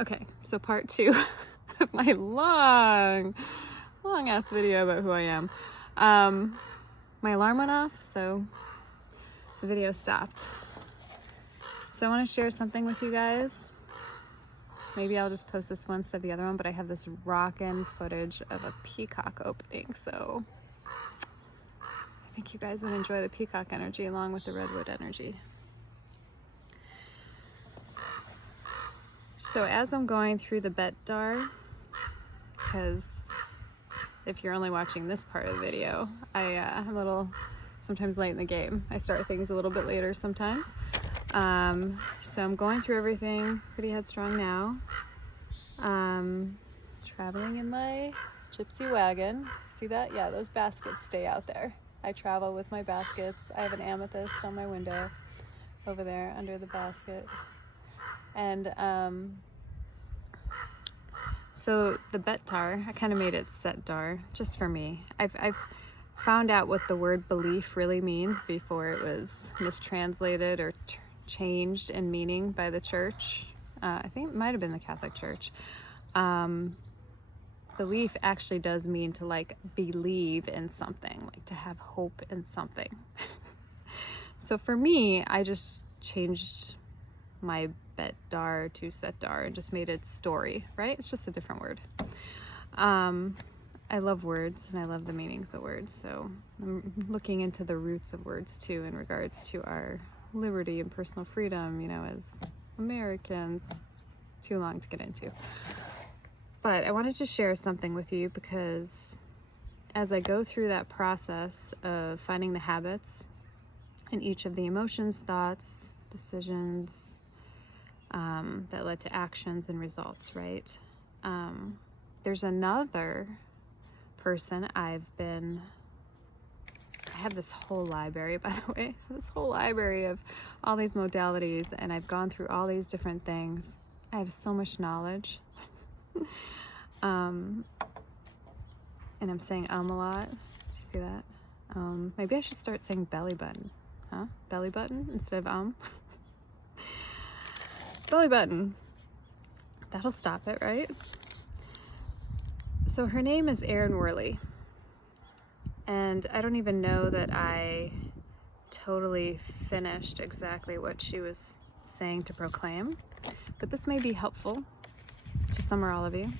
Okay, so part 2 of my long ass video about who I am. My alarm went off, so the video stopped. So I want to share something with you guys. Maybe I'll just post this one instead of the other one, but I have this rockin' footage of a peacock opening, so I think you guys would enjoy the peacock energy along with the redwood energy. So as I'm going through the bet dar, because if you're only watching this part of the video, I'm a little sometimes late in the game. I start things a little bit later sometimes. So I'm going through everything pretty headstrong now. Traveling in my gypsy wagon. See that? Yeah, those baskets stay out there. I travel with my baskets. I have an amethyst on my window over there under the basket. And so the bet dar, I kind of made it set dar just for me. I've found out what the word belief really means before it was mistranslated or changed in meaning by the church. I think it might have been the Catholic Church. Belief actually does mean to like believe in something, like to have hope in something. So for me, I just changed my bet dar to set dar and just made it story, right? It's just a different word. I love words and I love the meanings of words, so I'm looking into the roots of words too in regards to our liberty and personal freedom, you know, as Americans. Too long to get into. But I wanted to share something with you because as I go through that process of finding the habits and each of the emotions, thoughts, decisions, that led to actions and results, right? There's another person I have this whole library, by the way, this whole library of all these modalities, and I've gone through all these different things. I have so much knowledge. And I'm saying a lot. Did you see that? Maybe I should start saying belly button, huh? Belly button instead of belly button. That'll stop it, right? So her name is Erin Werley. And I don't even know that I totally finished exactly what she was saying to proclaim, but this may be helpful to some or all of you,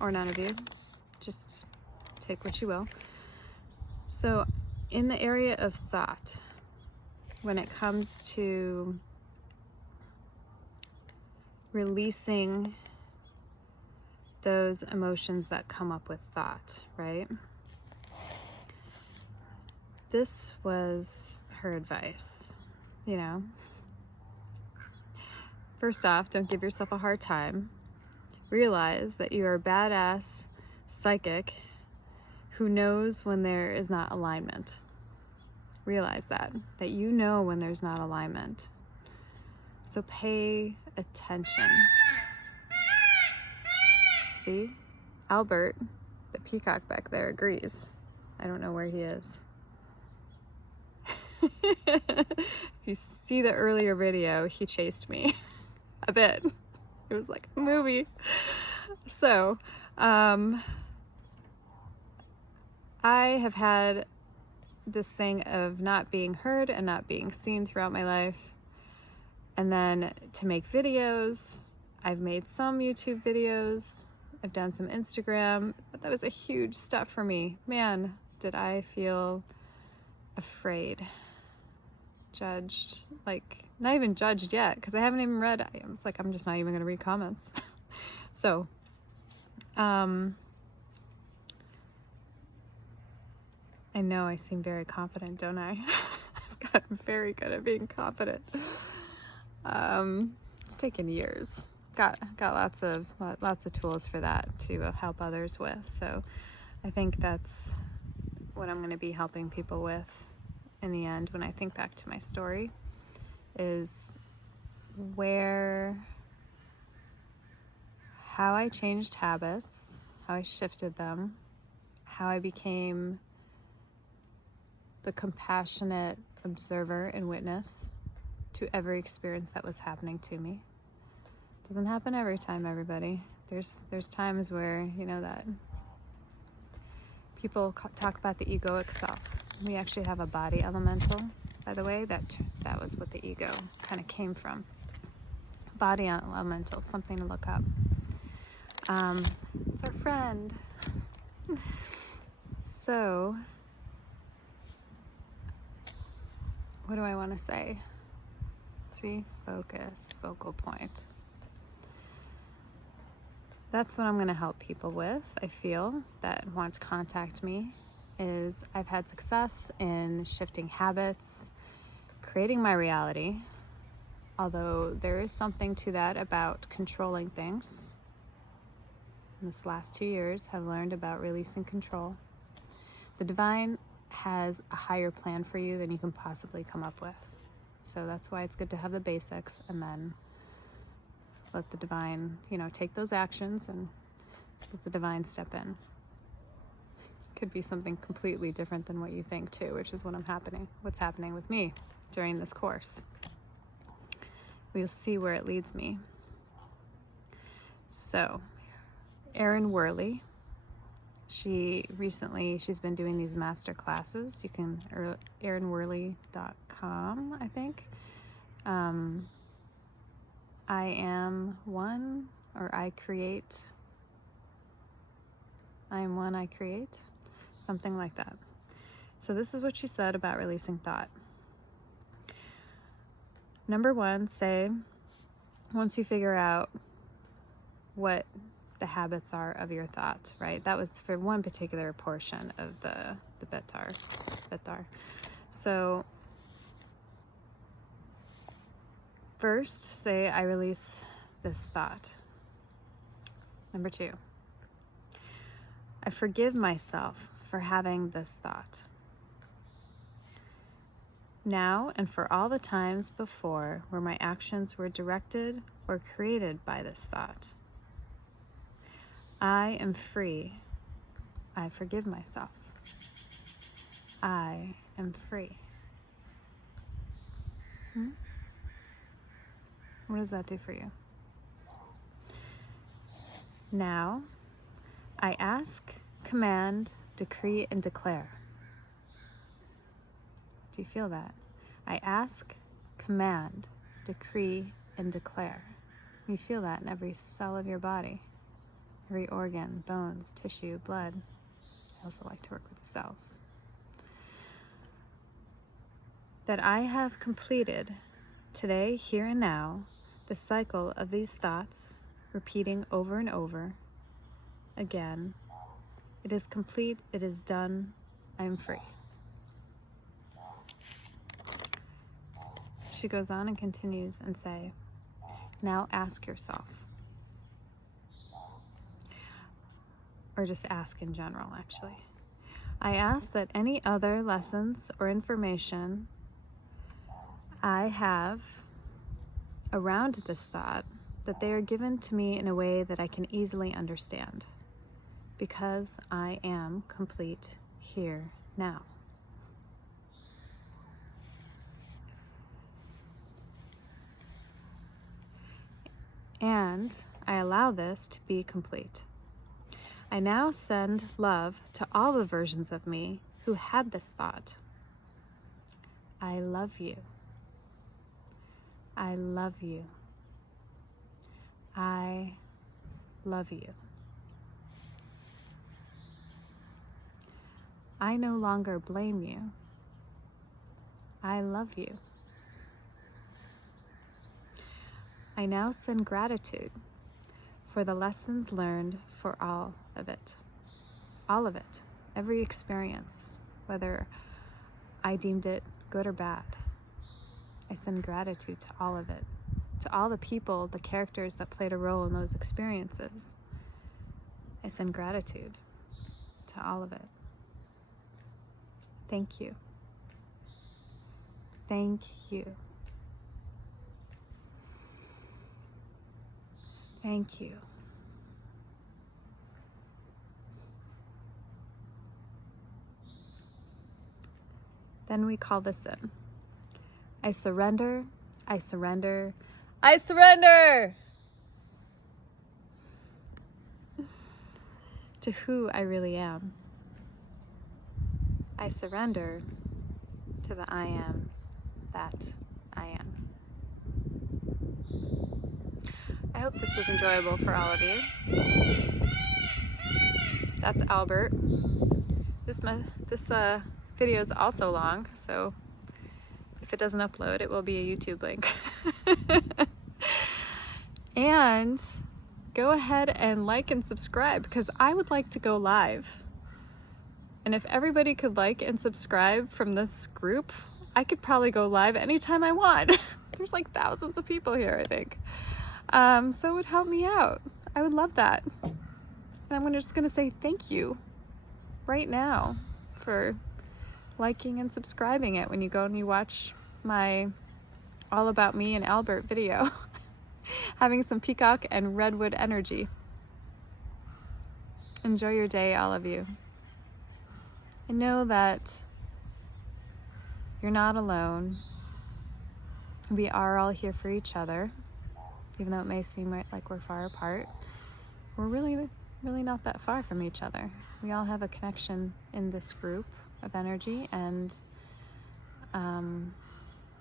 or none of you. Just take what you will. So in the area of thought, when it comes to releasing those emotions that come up with thought, right? This was her advice, you know. First off, don't give yourself a hard time. Realize that you are a badass psychic who knows when there is not alignment. Realize that you know when there's not alignment. So pay attention. See? Albert, the peacock back there, agrees. I don't know where he is. If you see the earlier video, he chased me a bit. It was like a movie. So, I have had this thing of not being heard and not being seen throughout my life. And then to make videos, I've made some YouTube videos. I've done some Instagram, but that was a huge step for me. Man, did I feel afraid, judged, like not even judged yet, because I haven't even read. I was like, I'm just not even going to read comments. So, I know I seem very confident, don't I? I've gotten very good at being confident. It's taken years. Got lots of tools for that to help others with. So I think that's what I'm going to be helping people with in the end when I think back to my story, is how I changed habits, how I shifted them, how I became the compassionate observer and witness to every experience that was happening to me, Doesn't happen every time, everybody. There's times where, you know, that people talk about the egoic self. We actually have a body elemental, by the way. That was what the ego kind of came from. Body elemental, something to look up. It's our friend. So, what do I want to say? See, focus, focal point. That's what I'm going to help people with, I feel, that want to contact me, is I've had success in shifting habits, creating my reality, although there is something to that about controlling things. In this last 2 years, have learned about releasing control. The divine has a higher plan for you than you can possibly come up with. So that's why it's good to have the basics and then let the divine, you know, take those actions and let the divine step in. Could be something completely different than what you think too, which is what's happening with me during this course. We'll see where it leads me. So, Erin Werley, she's been doing these master classes. You can, erinwerley.com, I think. IAM I Create. IAM I Create. Something like that. So this is what she said about releasing thought. Number 1, say, once you figure out what the habits are of your thought, right? That was for one particular portion of the Betar. So first, say, I release this thought. Number 2, I forgive myself for having this thought. Now and for all the times before where my actions were directed or created by this thought. I am free. I forgive myself. I am free. What does that do for you? Now, I ask, command, decree, and declare. Do you feel that? I ask, command, decree, and declare. You feel that in every cell of your body, every organ, bones, tissue, blood. I also like to work with the cells. That I have completed today, here and now, the cycle of these thoughts, repeating over and over again. It is complete, it is done, I am free. She goes on and continues and say, now ask yourself, or just ask in general, actually. I ask that any other lessons or information I have around this thought, that they are given to me in a way that I can easily understand, because I am complete here now. And I allow this to be complete. I now send love to all the versions of me who had this thought. I love you. I love you. I love you. I no longer blame you. I love you. I now send gratitude for the lessons learned, for all of it, every experience, whether I deemed it good or bad. I send gratitude to all of it, to all the people, the characters that played a role in those experiences. I send gratitude to all of it. Thank you. Thank you. Thank you. Then we call this in. I surrender, I surrender, I surrender. to who I really am. I surrender to the I am that I am. I hope this was enjoyable for all of you. That's Albert. This video is also long, so if it doesn't upload, it will be a YouTube link. And go ahead and like and subscribe, because I would like to go live. And if everybody could like and subscribe from this group, I could probably go live anytime I want. There's like thousands of people here, I think. So it would help me out. I would love that. And I'm just gonna say thank you right now for liking and subscribing it when you go and you watch my All About Me and Albert video. Having some peacock and redwood energy. Enjoy your day, all of you. And know that you're not alone. We are all here for each other. Even though it may seem like we're far apart, we're really not that far from each other. We all have a connection in this group of energy, and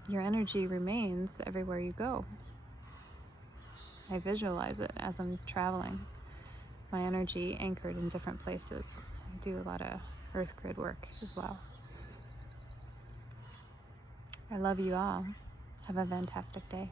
your energy remains everywhere you go. I visualize it as I'm traveling. My energy anchored in different places. I do a lot of earth grid work as well. I love you all. Have a fantastic day.